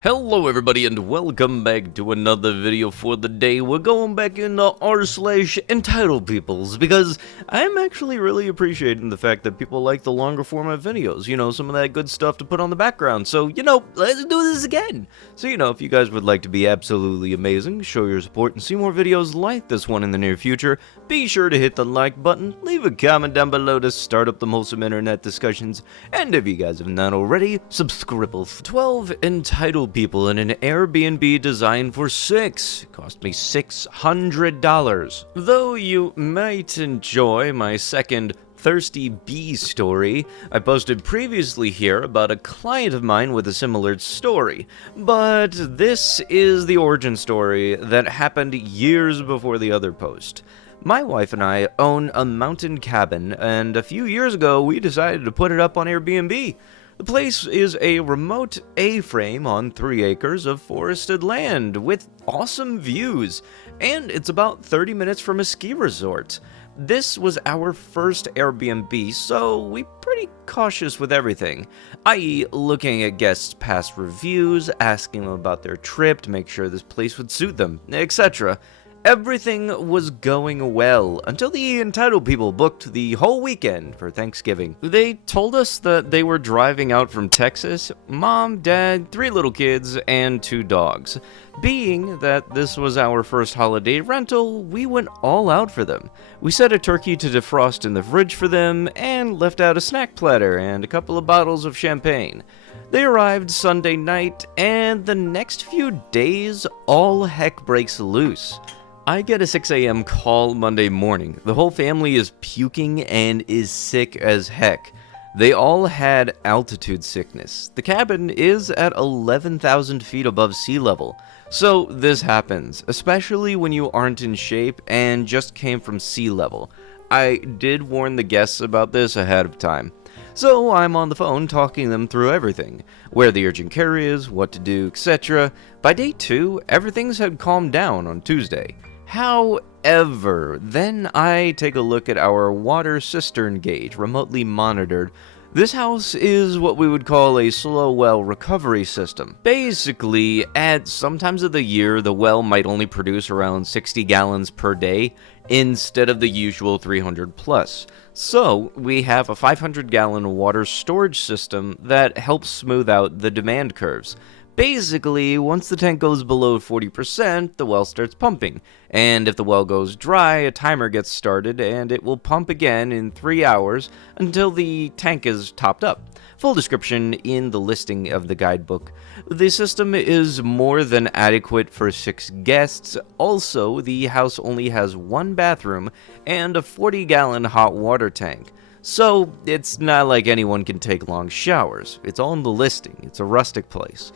Hello everybody and welcome back to another video for the day. We're going back into r/entitled peoples because I'm actually really appreciating the fact that people like the longer format videos, some of that good stuff to put on the background. So, let's do this again. So, if you guys would like to be absolutely amazing, show your support and see more videos like this one in the near future, be sure to hit the like button, leave a comment down below to start up the wholesome internet discussions, and if you guys have not already, subscribe. 12 entitled people in an Airbnb designed for 6. It cost me $600. Though you might enjoy my second Thirsty Bee story I posted previously here about a client of mine with a similar story, but this is the origin story that happened years before the other post. My wife and I own a mountain cabin, and a few years ago we decided to put it up on Airbnb. The place is a remote A-frame on 3 acres of forested land with awesome views, and it's about 30 minutes from a ski resort. This was our first Airbnb, so we're pretty cautious with everything, i.e. looking at guests' past reviews, asking them about their trip to make sure this place would suit them, etc. Everything was going well until the entitled people booked the whole weekend for Thanksgiving. They told us that they were driving out from Texas, mom, dad, 3 little kids, and 2 dogs. Being that this was our first holiday rental, we went all out for them. We set a turkey to defrost in the fridge for them, and left out a snack platter and a couple of bottles of champagne. They arrived Sunday night, and the next few days, all heck breaks loose. I get a 6 a.m. call Monday morning. The whole family is puking and is sick as heck. They all had altitude sickness. The cabin is at 11,000 feet above sea level. So this happens, especially when you aren't in shape and just came from sea level. I did warn the guests about this ahead of time. So I'm on the phone talking them through everything, where the urgent care is, what to do, etc. By day 2, everything's had calmed down on Tuesday. However, then I take a look at our water cistern gauge, remotely monitored. This house is what we would call a slow well recovery system. Basically, at some times of the year, the well might only produce around 60 gallons per day, instead of the usual 300 plus. So, we have a 500-gallon water storage system that helps smooth out the demand curves. Basically, once the tank goes below 40%, the well starts pumping, and if the well goes dry, a timer gets started and it will pump again in 3 hours until the tank is topped up. Full description in the listing of the guidebook. The system is more than adequate for 6 guests. Also, the house only has 1 bathroom and a 40-gallon hot water tank. So, it's not like anyone can take long showers. It's all in the listing. It's a rustic place.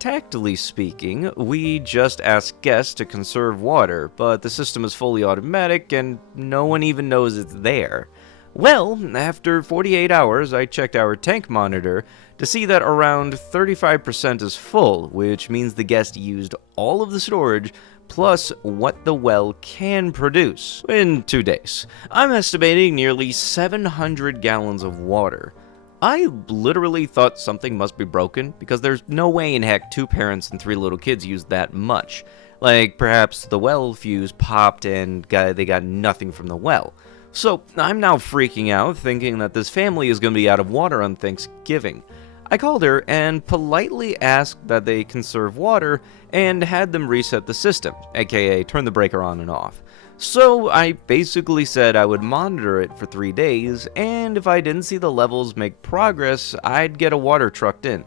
Tactily speaking, we just ask guests to conserve water, but the system is fully automatic and no one even knows it's there. Well, after 48 hours, I checked our tank monitor to see that around 35% is full, which means the guest used all of the storage plus what the well can produce in 2 days. I'm estimating nearly 700 gallons of water. I literally thought something must be broken, because there's no way in heck 2 parents and 3 little kids use that much. Like, perhaps the well fuse popped and they got nothing from the well. So, I'm now freaking out, thinking that this family is going to be out of water on Thanksgiving. I called her and politely asked that they conserve water and had them reset the system, aka turn the breaker on and off. So I basically said I would monitor it for 3 days, and if I didn't see the levels make progress, I'd get a water trucked in.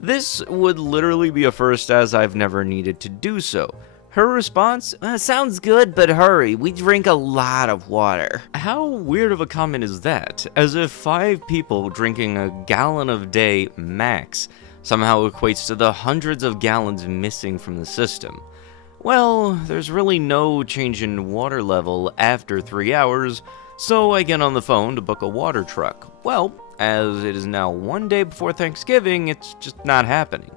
This would literally be a first, as I've never needed to do so. Her response, sounds good, but hurry, we drink a lot of water. How weird of a comment is that? As if 5 people drinking a gallon a day max somehow equates to the hundreds of gallons missing from the system. Well, there's really no change in water level after 3 hours, so I get on the phone to book a water truck. Well, as it is now 1 day before Thanksgiving, it's just not happening.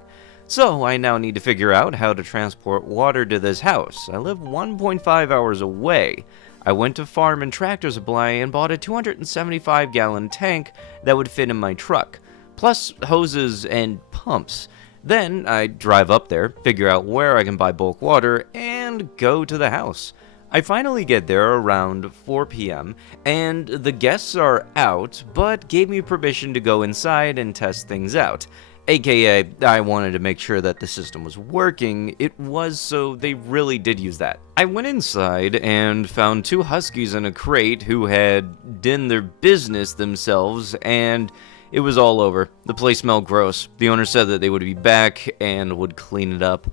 So I now need to figure out how to transport water to this house. I live 1.5 hours away. I went to Farm and Tractor Supply and bought a 275-gallon tank that would fit in my truck, plus hoses and pumps. Then I drive up there, figure out where I can buy bulk water, and go to the house. I finally get there around 4 p.m., and the guests are out, but gave me permission to go inside and test things out. AKA, I wanted to make sure that the system was working. It was, so they really did use that. I went inside and found two huskies in a crate who had done their business themselves, and it was all over. The place smelled gross. The owner said that they would be back and would clean it up.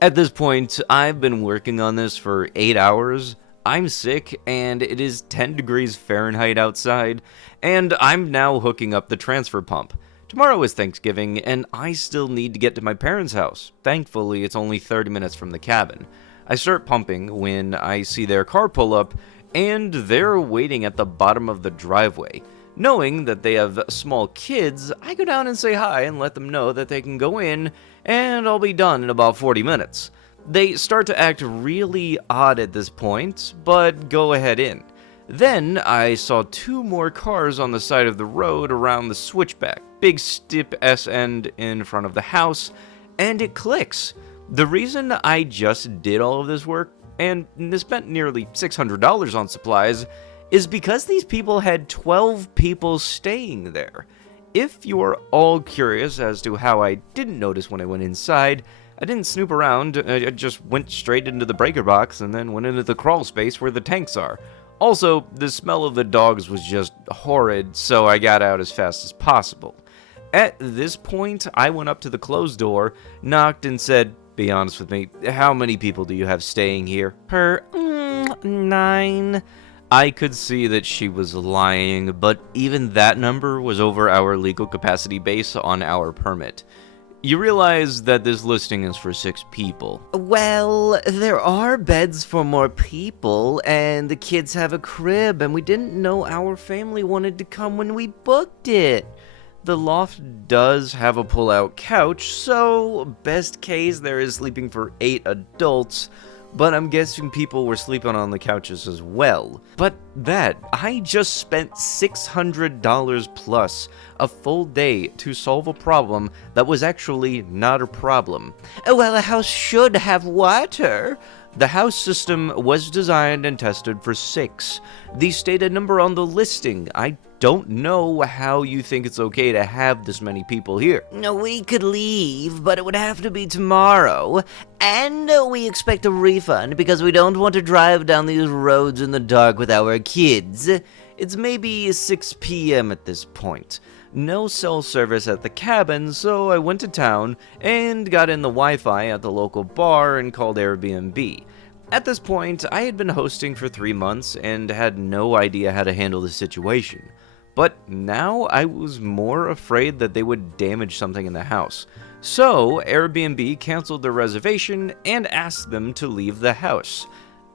At this point, I've been working on this for 8 hours. I'm sick, and it is 10 degrees Fahrenheit outside, and I'm now hooking up the transfer pump. Tomorrow is Thanksgiving, and I still need to get to my parents' house. Thankfully, it's only 30 minutes from the cabin. I start pumping when I see their car pull up, and they're waiting at the bottom of the driveway. Knowing that they have small kids, I go down and say hi and let them know that they can go in, and I'll be done in about 40 minutes. They start to act really odd at this point, but go ahead in. Then I saw two more cars on the side of the road around the switchback. Big steep S-end in front of the house, and it clicks. The reason I just did all of this work, and spent nearly $600 on supplies, is because these people had 12 people staying there. If you're all curious as to how I didn't notice when I went inside, I didn't snoop around, I just went straight into the breaker box and then went into the crawl space where the tanks are. Also, the smell of the dogs was just horrid, so I got out as fast as possible. At this point, I went up to the closed door, knocked and said, "Be honest with me, how many people do you have staying here?" Her, 9. I could see that she was lying, but even that number was over our legal capacity base on our permit. You realize that this listing is for 6 people. Well, there are beds for more people, and the kids have a crib, and we didn't know our family wanted to come when we booked it. The loft does have a pull-out couch, so best case there is sleeping for 8 adults, but I'm guessing people were sleeping on the couches as well. But I just spent $600 plus a full day to solve a problem that was actually not a problem. Well, a house should have water. The house system was designed and tested for 6. The stated number on the listing. I don't know how you think it's okay to have this many people here. No, we could leave, but it would have to be tomorrow. And we expect a refund because we don't want to drive down these roads in the dark with our kids. It's maybe 6 p.m. at this point. No cell service at the cabin, so I went to town and got in the Wi-Fi at the local bar and called Airbnb. At this point, I had been hosting for 3 months and had no idea how to handle the situation. But now I was more afraid that they would damage something in the house. So Airbnb canceled their reservation and asked them to leave the house.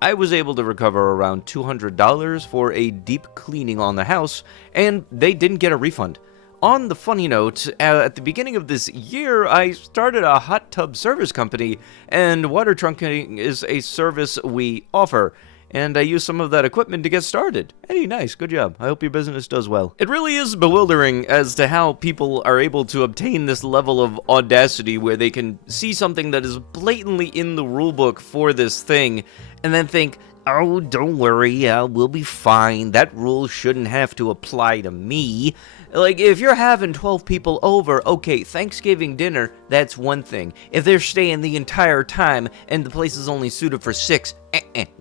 I was able to recover around $200 for a deep cleaning on the house, and they didn't get a refund. On the funny note, at the beginning of this year, I started a hot tub service company, and water trunking is a service we offer. And I used some of that equipment to get started. Hey, nice, good job. I hope your business does well. It really is bewildering as to how people are able to obtain this level of audacity where they can see something that is blatantly in the rulebook for this thing, and then think, oh, don't worry, we'll be fine. That rule shouldn't have to apply to me. Like, if you're having 12 people over, okay, Thanksgiving dinner, that's one thing. If they're staying the entire time and the place is only suited for 6,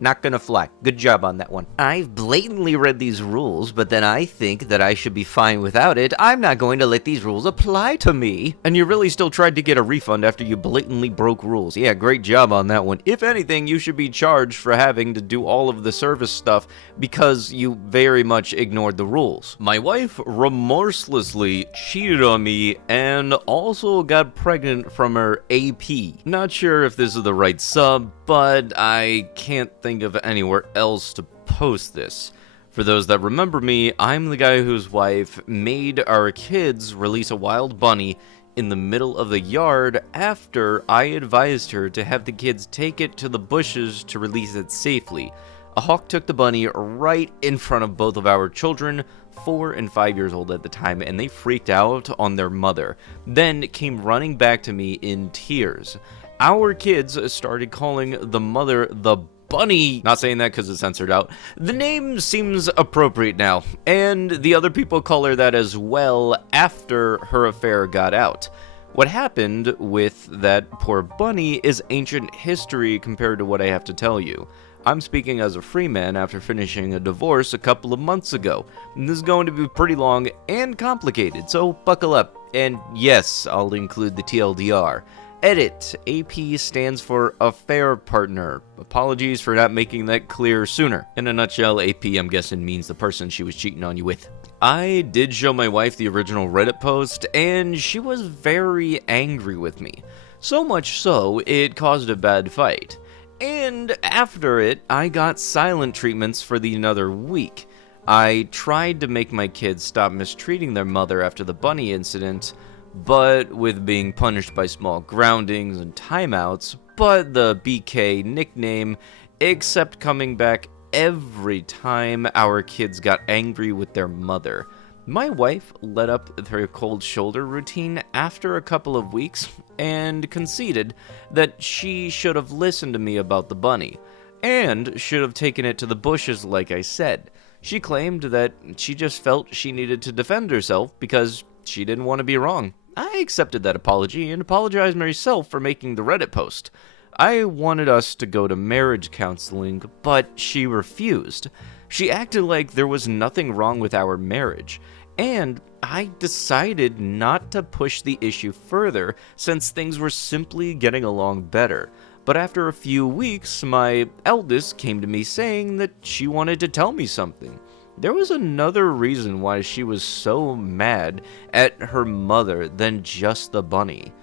not gonna fly. Good job on that one. I've blatantly read these rules, but then I think that I should be fine without it. I'm not going to let these rules apply to me. And you really still tried to get a refund after you blatantly broke rules. Yeah, great job on that one. If anything, you should be charged for having to do all of the service stuff because you very much ignored the rules. My wife remorselessly cheated on me and also got pregnant from her AP. Not sure if this is the right sub, but I can't think of anywhere else to post this. For those that remember me, I'm the guy whose wife made our kids release a wild bunny in the middle of the yard after I advised her to have the kids take it to the bushes to release it safely. A hawk took the bunny right in front of both of our children, 4 and 5 years old at the time, and they freaked out on their mother, then came running back to me in tears. Our kids started calling the mother the bunny. Not saying that because it's censored out. The name seems appropriate now, and the other people call her that as well after her affair got out. What happened with that poor bunny is ancient history compared to what I have to tell you. I'm speaking as a free man after finishing a divorce a couple of months ago. This is going to be pretty long and complicated, so buckle up. And yes, I'll include the TLDR. Edit. AP stands for affair partner. Apologies for not making that clear sooner. In a nutshell, AP, I'm guessing, means the person she was cheating on you with. I did show my wife the original Reddit post, and she was very angry with me. So much so, it caused a bad fight. And after it, I got silent treatments for another week. I tried to make my kids stop mistreating their mother after the bunny incident, but with being punished by small groundings and timeouts, but the BK nickname, except coming back every time our kids got angry with their mother. My wife let up her cold shoulder routine after a couple of weeks and conceded that she should have listened to me about the bunny, and should have taken it to the bushes like I said. She claimed that she just felt she needed to defend herself because she didn't want to be wrong. I accepted that apology and apologized myself for making the Reddit post. I wanted us to go to marriage counseling, but she refused. She acted like there was nothing wrong with our marriage, and I decided not to push the issue further since things were simply getting along better. But after a few weeks, my eldest came to me saying that she wanted to tell me something. There was another reason why she was so mad at her mother than just the bunny.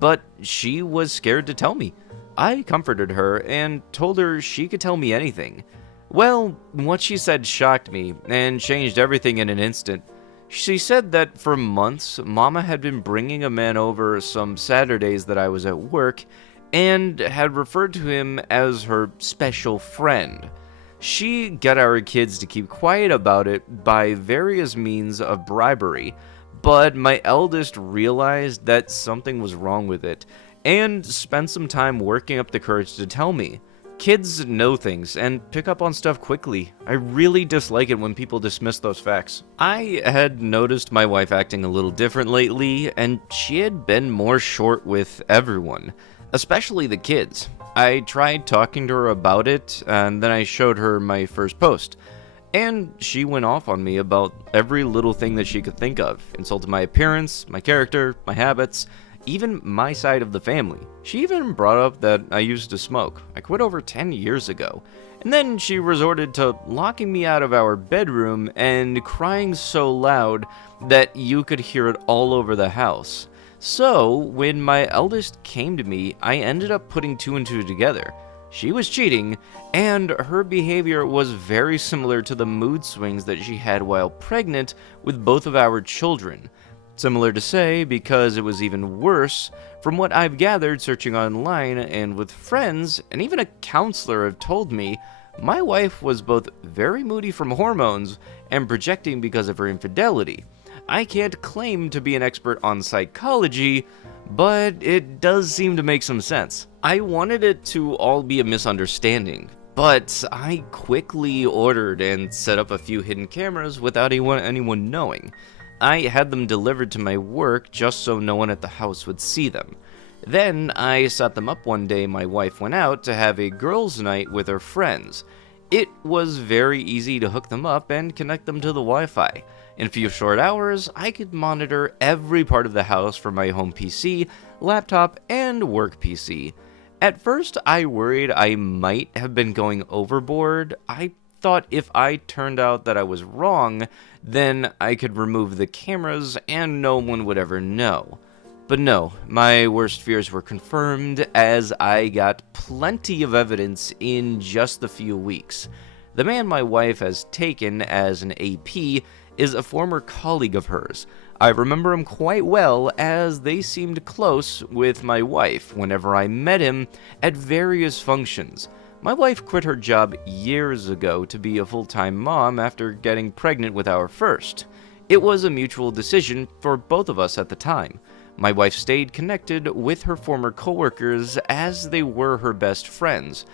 But she was scared to tell me. I comforted her and told her she could tell me anything. Well, what she said shocked me and changed everything in an instant. She said that for months, Mama had been bringing a man over some Saturdays that I was at work and had referred to him as her special friend. She got our kids to keep quiet about it by various means of bribery, but my eldest realized that something was wrong with it and spent some time working up the courage to tell me. Kids know things and pick up on stuff quickly. I really dislike it when people dismiss those facts. I had noticed my wife acting a little different lately, and she had been more short with everyone, especially the kids. I tried talking to her about it, and then I showed her my first post. And she went off on me about every little thing that she could think of. Insulted my appearance, my character, my habits, even my side of the family. She even brought up that I used to smoke. I quit over 10 years ago. And then she resorted to locking me out of our bedroom and crying so loud that you could hear it all over the house. So, when my eldest came to me, I ended up putting 2 and 2 together. She was cheating, and her behavior was very similar to the mood swings that she had while pregnant with both of our children. Similar to say, because it was even worse, from what I've gathered searching online and with friends, and even a counselor have told me, my wife was both very moody from hormones and projecting because of her infidelity. I can't claim to be an expert on psychology, but it does seem to make some sense. I wanted it to all be a misunderstanding, but I quickly ordered and set up a few hidden cameras without anyone knowing. I had them delivered to my work just so no one at the house would see them. Then I set them up one day my wife went out to have a girls' night with her friends. It was very easy to hook them up and connect them to the Wi-Fi. In a few short hours, I could monitor every part of the house from my home PC, laptop, and work PC. At first, I worried I might have been going overboard. I thought if I turned out that I was wrong, then I could remove the cameras and no one would ever know. But no, my worst fears were confirmed as I got plenty of evidence in just the few weeks. The man my wife has taken as an AP is a former colleague of hers. I remember him quite well as they seemed close with my wife whenever I met him at various functions. My wife quit her job years ago to be a full-time mom after getting pregnant with our first. It was a mutual decision for both of us at the time. My wife stayed connected with her former coworkers as they were her best friends.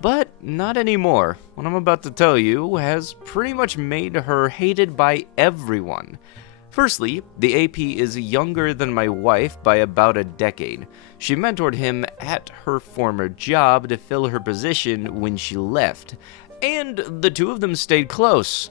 But not anymore. What I'm about to tell you has pretty much made her hated by everyone. Firstly, the AP is younger than my wife by about a decade. She mentored him at her former job to fill her position when she left, and the two of them stayed close.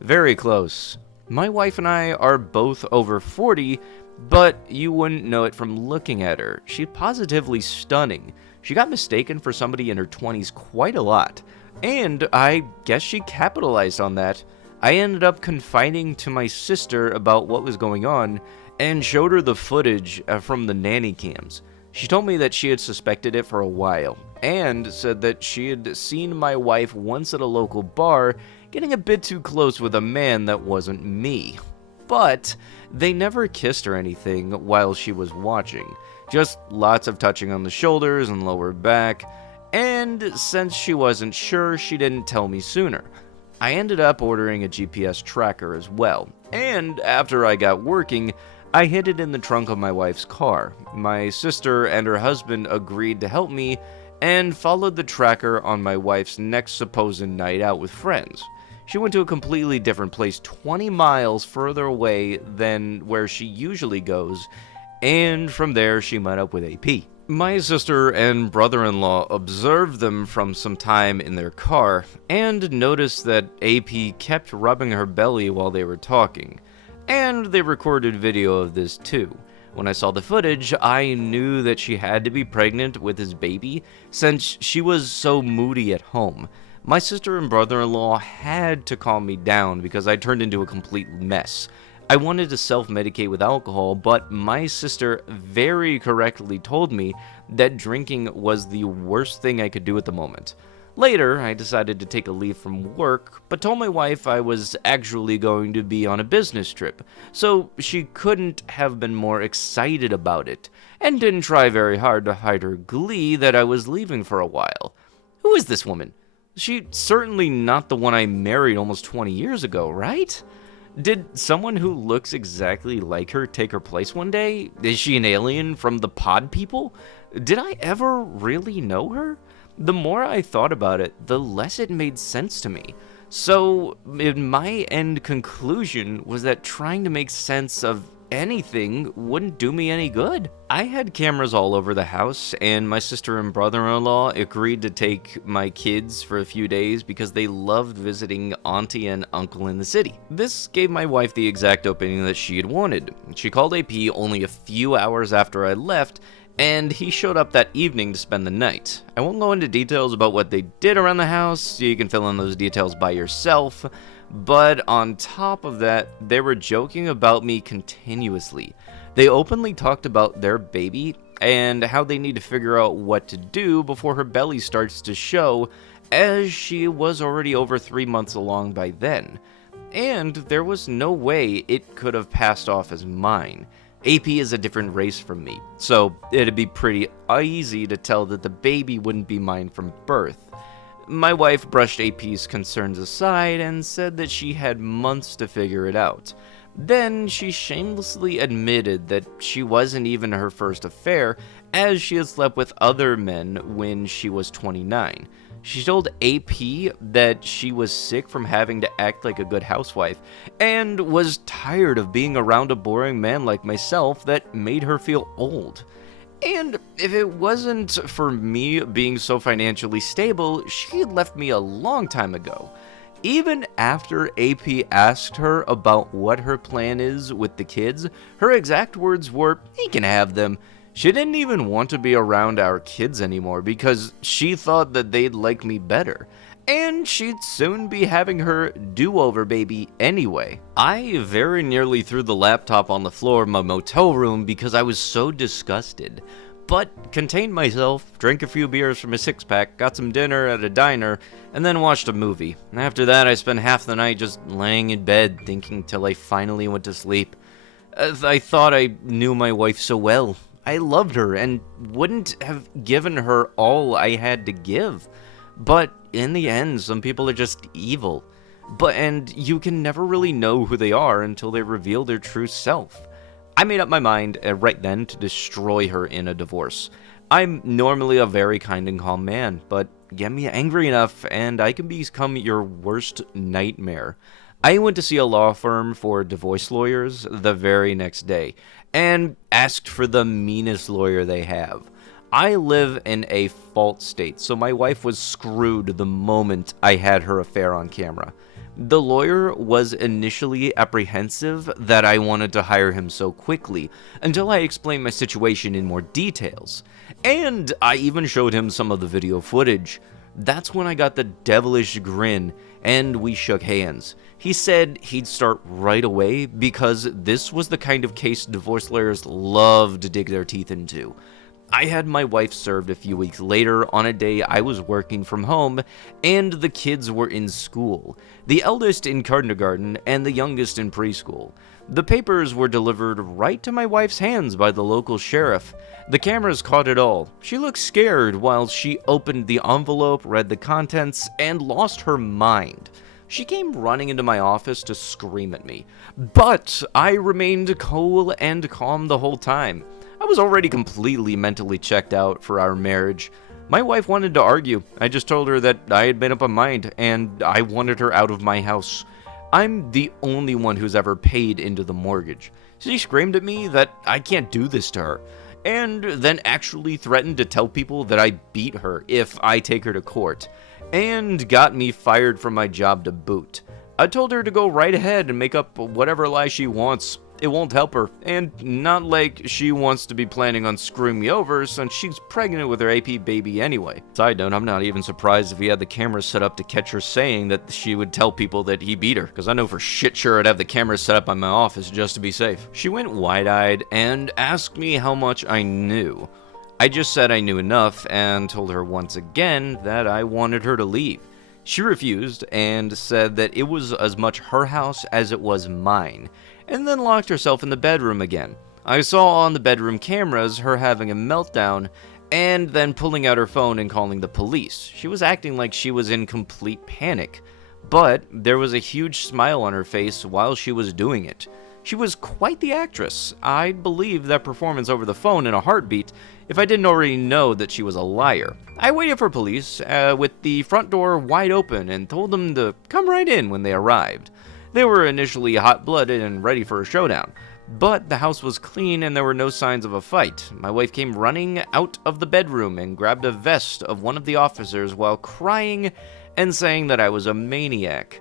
Very close. My wife and I are both over 40, but you wouldn't know it from looking at her. She's positively stunning. She got mistaken for somebody in her 20s quite a lot, and I guess she capitalized on that. I ended up confiding to my sister about what was going on and showed her the footage from the nanny cams. She told me that she had suspected it for a while and said that she had seen my wife once at a local bar getting a bit too close with a man that wasn't me. But they never kissed or anything while she was watching, just lots of touching on the shoulders and lower back, and since she wasn't sure, she didn't tell me sooner. I ended up ordering a GPS tracker as well, and after I got working, I hid it in the trunk of my wife's car. My sister and her husband agreed to help me and followed the tracker on my wife's next supposed night out with friends. She went to a completely different place 20 miles further away than where she usually goes, and from there she met up with AP. My sister and brother-in-law observed them from some time in their car and noticed that AP kept rubbing her belly while they were talking, and they recorded video of this too. When I saw the footage, I knew that she had to be pregnant with his baby since she was so moody at home. My sister and brother-in-law had to calm me down because I turned into a complete mess. I wanted to self-medicate with alcohol, but my sister very correctly told me that drinking was the worst thing I could do at the moment. Later, I decided to take a leave from work, but told my wife I was actually going to be on a business trip, so she couldn't have been more excited about it, and didn't try very hard to hide her glee that I was leaving for a while. Who is this woman? She's certainly not the one I married almost 20 years ago, right? Did someone who looks exactly like her take her place one day? Is she an alien from the pod people? Did I ever really know her? The more I thought about it, the less it made sense to me. So, my end conclusion was that trying to make sense of anything wouldn't do me any good. I had cameras all over the house, and my sister and brother-in-law agreed to take my kids for a few days because they loved visiting auntie and uncle in the city. This gave my wife the exact opening that she had wanted. She called AP only a few hours after I left, and he showed up that evening to spend the night. I won't go into details about what they did around the house, you can fill in those details by yourself, but on top of that, they were joking about me continuously. They openly talked about their baby and how they need to figure out what to do before her belly starts to show, as she was already over 3 months along by then. And there was no way it could have passed off as mine. AP is a different race from me, so it'd be pretty easy to tell that the baby wouldn't be mine from birth. My wife brushed AP's concerns aside and said that she had months to figure it out. Then she shamelessly admitted that she wasn't even her first affair, as she had slept with other men when she was 29. She told AP that she was sick from having to act like a good housewife, and was tired of being around a boring man like myself that made her feel old. And if it wasn't for me being so financially stable, she had left me a long time ago. Even after AP asked her about what her plan is with the kids, her exact words were, "He can have them." She didn't even want to be around our kids anymore because she thought that they'd like me better, and she'd soon be having her do-over baby anyway. I very nearly threw the laptop on the floor of my motel room because I was so disgusted, but contained myself, drank a few beers from a six-pack, got some dinner at a diner, and then watched a movie. After that, I spent half the night just laying in bed thinking till I finally went to sleep. I thought I knew my wife so well. I loved her and wouldn't have given her all I had to give. But in the end, some people are just evil. And you can never really know who they are until they reveal their true self. I made up my mind right then to destroy her in a divorce. I'm normally a very kind and calm man, but get me angry enough and I can become your worst nightmare. I went to see a law firm for divorce lawyers the very next day and asked for the meanest lawyer they have. I live in a fault state, so my wife was screwed the moment I had her affair on camera. The lawyer was initially apprehensive that I wanted to hire him so quickly, until I explained my situation in more details. And I even showed him some of the video footage. That's when I got the devilish grin, and we shook hands. He said he'd start right away because this was the kind of case divorce lawyers love to dig their teeth into. I had my wife served a few weeks later on a day I was working from home, and the kids were in school, the eldest in kindergarten and the youngest in preschool. The papers were delivered right to my wife's hands by the local sheriff. The cameras caught it all. She looked scared while she opened the envelope, read the contents, and lost her mind. She came running into my office to scream at me, but I remained cool and calm the whole time. I was already completely mentally checked out for our marriage. My wife wanted to argue. I just told her that I had made up my mind and I wanted her out of my house. I'm the only one who's ever paid into the mortgage. She screamed at me that I can't do this to her, and then actually threatened to tell people that I beat her if I take her to court, and got me fired from my job to boot. I told her to go right ahead and make up whatever lie she wants. It won't help her, and not like she wants to be planning on screwing me over since she's pregnant with her AP baby anyway. Side note, I'm not even surprised if he had the cameras set up to catch her saying that she would tell people that he beat her, because I know for shit sure I'd have the cameras set up in my office just to be safe. She went wide-eyed and asked me how much I knew. I just said I knew enough and told her once again that I wanted her to leave. She refused and said that it was as much her house as it was mine, and then locked herself in the bedroom again. I saw on the bedroom cameras her having a meltdown and then pulling out her phone and calling the police. She was acting like she was in complete panic, but there was a huge smile on her face while she was doing it. She was quite the actress. I'd believe that performance over the phone in a heartbeat if I didn't already know that she was a liar. I waited for police with the front door wide open and told them to come right in when they arrived. They were initially hot-blooded and ready for a showdown, but the house was clean and there were no signs of a fight. My wife came running out of the bedroom and grabbed a vest of one of the officers while crying and saying that I was a maniac.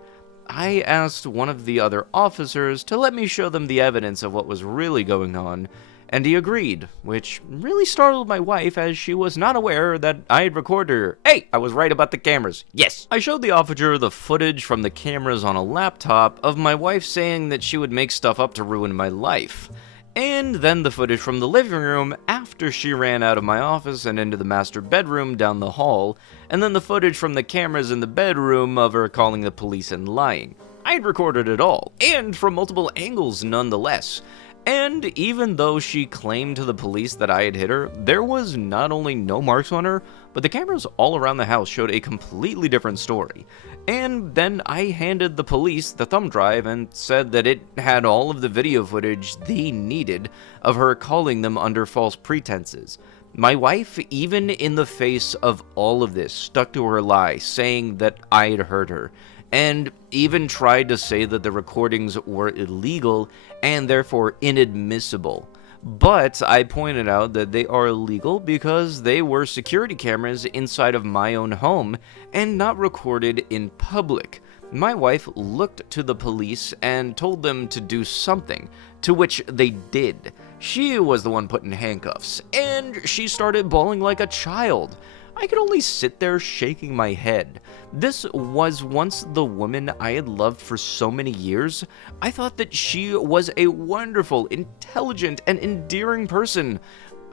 I asked one of the other officers to let me show them the evidence of what was really going on, and he agreed, which really startled my wife as she was not aware that I had recorded her. Hey, I was right about the cameras. Yes. I showed the officer the footage from the cameras on a laptop of my wife saying that she would make stuff up to ruin my life. And then the footage from the living room after she ran out of my office and into the master bedroom down the hall, and then the footage from the cameras in the bedroom of her calling the police and lying. I had recorded it all, and from multiple angles nonetheless. And even though she claimed to the police that I had hit her, there was not only no marks on her, but the cameras all around the house showed a completely different story. And then I handed the police the thumb drive and said that it had all of the video footage they needed of her calling them under false pretenses. My wife, even in the face of all of this, stuck to her lie, saying that I had hurt her, and even tried to say that the recordings were illegal and therefore inadmissible. But I pointed out that they are illegal because they were security cameras inside of my own home and not recorded in public. My wife looked to the police and told them to do something, to which they did. She was the one put in handcuffs, and she started bawling like a child. I could only sit there shaking my head. This was once the woman I had loved for so many years. I thought that she was a wonderful, intelligent, and endearing person.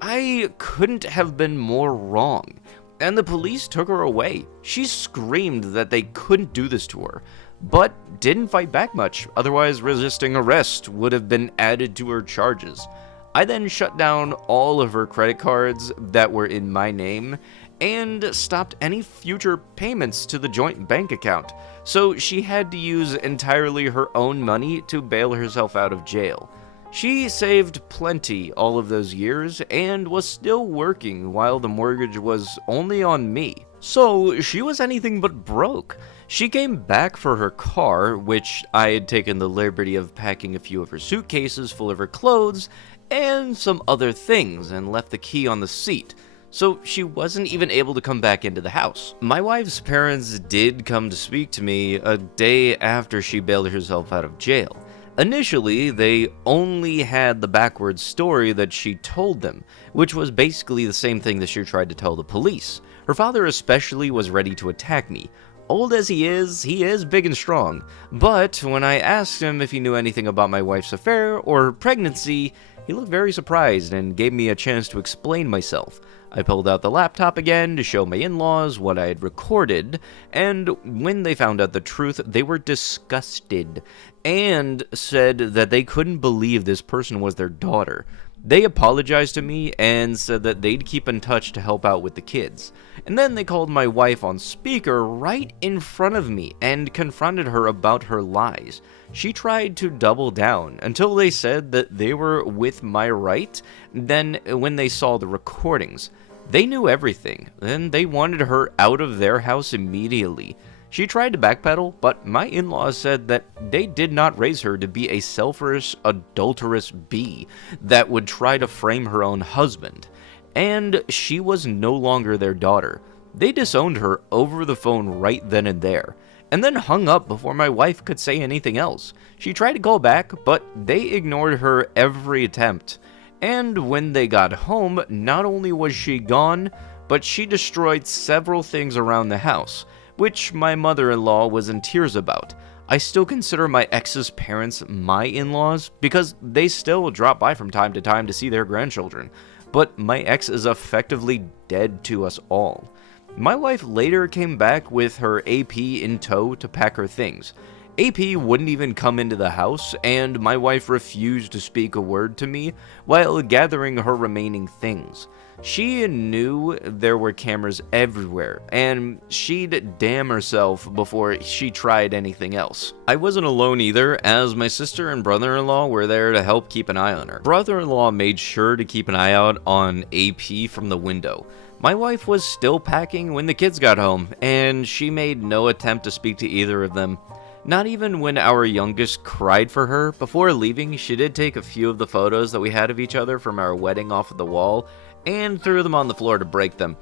I couldn't have been more wrong. And the police took her away. She screamed that they couldn't do this to her. but didn't fight back much, otherwise resisting arrest would have been added to her charges. I then shut down all of her credit cards that were in my name and stopped any future payments to the joint bank account, so she had to use entirely her own money to bail herself out of jail. She saved plenty all of those years and was still working while the mortgage was only on me. So she was anything but broke. She came back for her car, which I had taken the liberty of packing a few of her suitcases full of her clothes and some other things, and left the key on the seat. So she wasn't even able to come back into the house. My wife's parents did come to speak to me a day after she bailed herself out of jail. Initially, they only had the backwards story that she told them, which was basically the same thing that she tried to tell the police. Her father especially was ready to attack me. Old as he is big and strong. But when I asked him if he knew anything about my wife's affair or her pregnancy, he looked very surprised and gave me a chance to explain myself. I pulled out the laptop again to show my in-laws what I had recorded, and when they found out the truth, they were disgusted and said that they couldn't believe this person was their daughter. They apologized to me and said that they'd keep in touch to help out with the kids. And then they called my wife on speaker right in front of me and confronted her about her lies. She tried to double down until they said that they were with my right. Then when they saw the recordings, they knew everything, and they wanted her out of their house immediately. She tried to backpedal, but my in-laws said that they did not raise her to be a selfish, adulterous bee that would try to frame her own husband, and she was no longer their daughter. They disowned her over the phone right then and there, and then hung up before my wife could say anything else. She tried to call back, but they ignored her every attempt. And when they got home, not only was she gone, but she destroyed several things around the house, which my mother-in-law was in tears about. I still consider my ex's parents my in-laws because they still drop by from time to time to see their grandchildren, but my ex is effectively dead to us all. My wife later came back with her AP in tow to pack her things. AP wouldn't even come into the house, and my wife refused to speak a word to me while gathering her remaining things. She knew there were cameras everywhere, and she'd damn herself before she tried anything else. I wasn't alone either, as my sister and brother-in-law were there to help keep an eye on her. Brother-in-law made sure to keep an eye out on AP from the window. My wife was still packing when the kids got home, and she made no attempt to speak to either of them. Not even when our youngest cried for her. Before leaving, she did take a few of the photos that we had of each other from our wedding off of the wall and threw them on the floor to break them.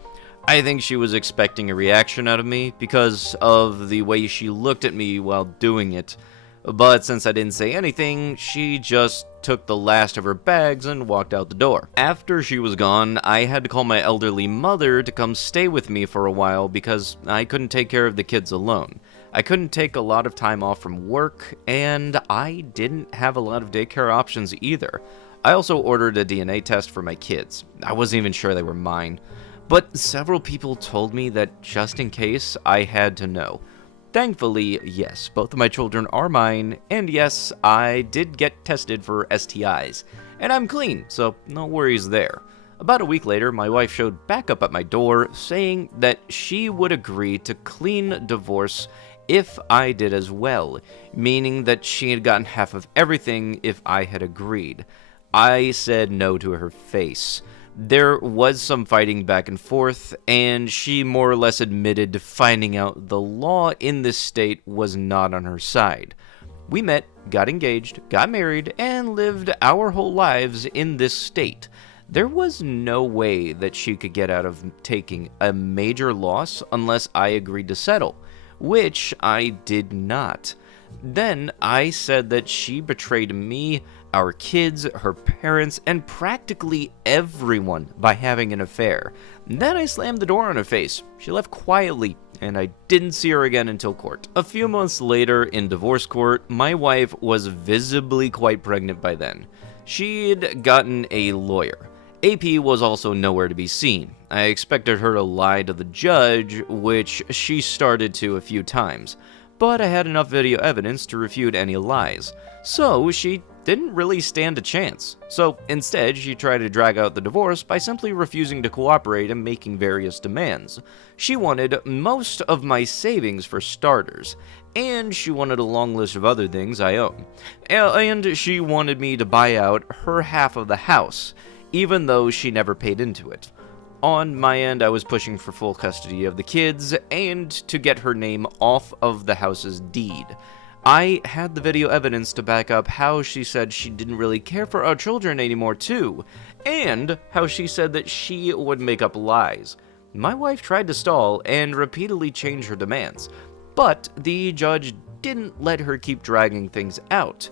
I think she was expecting a reaction out of me because of the way she looked at me while doing it. But since I didn't say anything, she just took the last of her bags and walked out the door. After she was gone, I had to call my elderly mother to come stay with me for a while because I couldn't take care of the kids alone. I couldn't take a lot of time off from work, and I didn't have a lot of daycare options either. I also ordered a DNA test for my kids. I wasn't even sure they were mine. But several people told me that just in case, I had to know. Thankfully, yes, both of my children are mine, and yes, I did get tested for STIs. And I'm clean, so no worries there. About a week later, my wife showed back up at my door, saying that she would agree to clean divorce if I did as well, meaning that she had gotten half of everything if I had agreed. I said no to her face. There was some fighting back and forth, and she more or less admitted to finding out the law in this state was not on her side. We met, got engaged, got married, and lived our whole lives in this state. There was no way that she could get out of taking a major loss unless I agreed to settle, which I did not. Then I said that she betrayed me, our kids, her parents, and practically everyone by having an affair. Then I slammed the door on her face. She left quietly, and I didn't see her again until court. A few months later, in divorce court, my wife was visibly quite pregnant by then. She'd gotten a lawyer. AP was also nowhere to be seen. I expected her to lie to the judge, which she started to a few times. but I had enough video evidence to refute any lies. So she didn't really stand a chance. So instead, she tried to drag out the divorce by simply refusing to cooperate and making various demands. She wanted most of my savings for starters, and she wanted a long list of other things I own. And she wanted me to buy out her half of the house, even though she never paid into it. On my end, I was pushing for full custody of the kids and to get her name off of the house's deed. I had the video evidence to back up how she said she didn't really care for our children anymore too, and how she said that she would make up lies. My wife tried to stall and repeatedly change her demands, but the judge didn't let her keep dragging things out.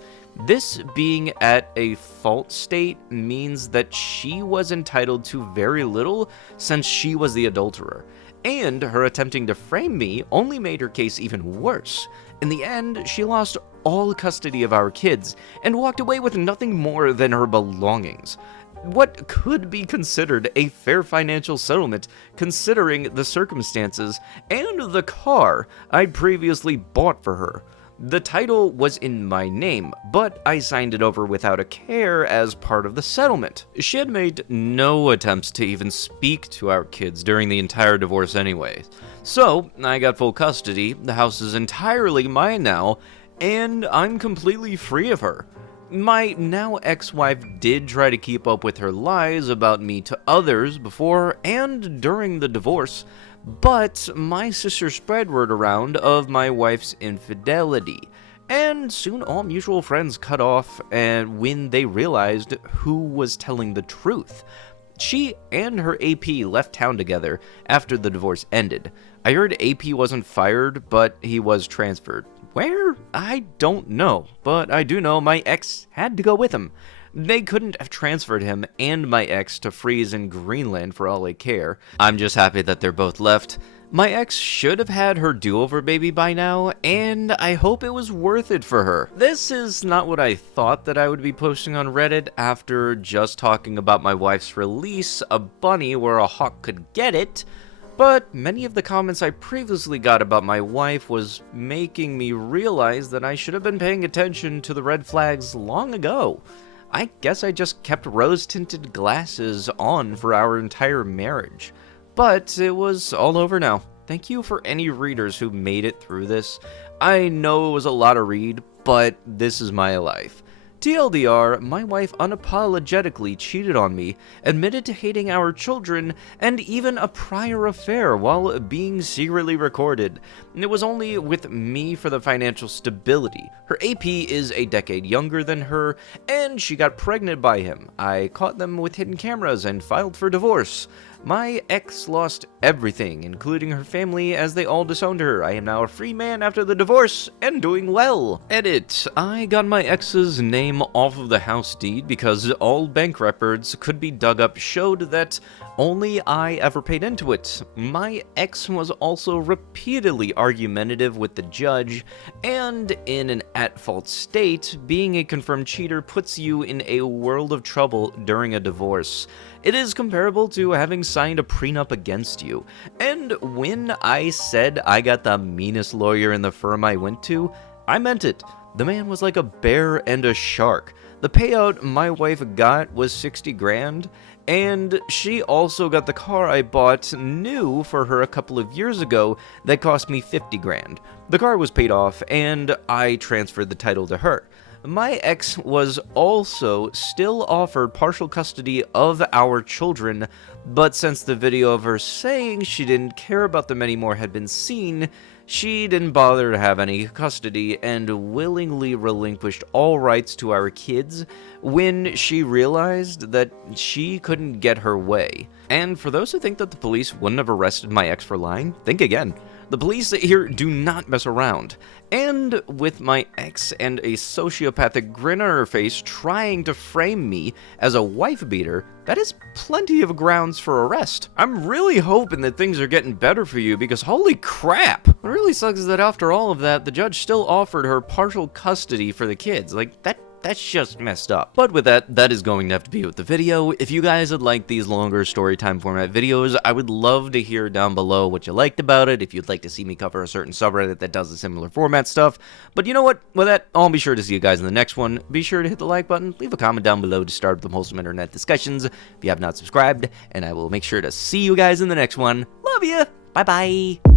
This being at a fault state means that she was entitled to very little since she was the adulterer, and her attempting to frame me only made her case even worse. In the end, she lost all custody of our kids and walked away with nothing more than her belongings. What could be considered a fair financial settlement considering the circumstances and the car I'd previously bought for her. The title was in my name, but I signed it over without a care as part of the settlement. She had made no attempts to even speak to our kids during the entire divorce anyway. So, I got full custody, the house is entirely mine now, and I'm completely free of her. My now ex-wife did try to keep up with her lies about me to others before and during the divorce, but my sister spread word around of my wife's infidelity, and soon all mutual friends cut off and when they realized who was telling the truth. She and her AP left town together after the divorce ended. I heard AP wasn't fired, but he was transferred. Where? I don't know, but I do know my ex had to go with him. They couldn't have transferred him and my ex to freeze in Greenland for all I care. I'm just happy that they're both left. My ex should have had her do-over baby by now, and I hope it was worth it for her. This is not what I thought that I would be posting on Reddit after just talking about my wife's release, a bunny where a hawk could get it, but many of the comments I previously got about my wife was making me realize that I should have been paying attention to the red flags long ago. I guess I just kept rose-tinted glasses on for our entire marriage. But it was all over now. Thank you for any readers who made it through this. I know it was a lot to read, but this is my life. TLDR, my wife unapologetically cheated on me, admitted to hating our children, and even a prior affair while being secretly recorded. It was only with me for the financial stability. Her AP is a decade younger than her, and she got pregnant by him. I caught them with hidden cameras and filed for divorce. My ex lost everything, including her family, as they all disowned her. I am now a free man after the divorce, and doing well. Edit. I got my ex's name off of the house deed because all bank records could be dug up showed that only I ever paid into it. My ex was also repeatedly argumentative with the judge, and in an at-fault state, being a confirmed cheater puts you in a world of trouble during a divorce. It is comparable to having signed a prenup against you. And when I said I got the meanest lawyer in the firm I went to, I meant it. The man was like a bear and a shark. The payout my wife got was 60 grand, and she also got the car I bought new for her a couple of years ago that cost me 50 grand. The car was paid off, and I transferred the title to her. My ex was also still offered partial custody of our children, but since the video of her saying she didn't care about them anymore had been seen, she didn't bother to have any custody and willingly relinquished all rights to our kids when she realized that she couldn't get her way. And for those who think that the police wouldn't have arrested my ex for lying, think again. The police here do not mess around. And with my ex and a sociopathic grin on her face trying to frame me as a wife beater, that is plenty of grounds for arrest. I'm really hoping that things are getting better for you because holy crap! What really sucks is that after all of that, the judge still offered her partial custody for the kids. Like, that That's just messed up. But with that, that is going to have to be with the video. If you guys would like these longer story time format videos, I would love to hear down below what you liked about it, if you'd like to see me cover a certain subreddit that does a similar format stuff. But you know what? With that, I'll be sure to see you guys in the next one. Be sure to hit the like button, leave a comment down below to start with wholesome internet discussions if you have not subscribed, and I will make sure to see you guys in the next one. Love ya! Bye-bye!